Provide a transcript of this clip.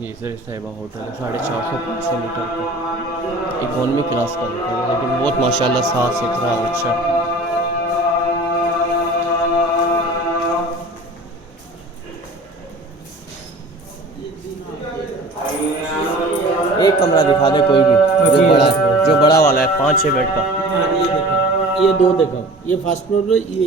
ये सर साहिबा होटल है 450-500 मीटर पर इकोनॉमी क्लास का होटल है, लेकिन बहुत माशाल्लाह साफ़ सुथरा और अच्छा। एक कमरा दिखा दे कोई भी जो बड़ा वाला है 5-6 बेड का। हाँ ये देखो, ये दो देखो, ये फर्स्ट फ्लोर पे ये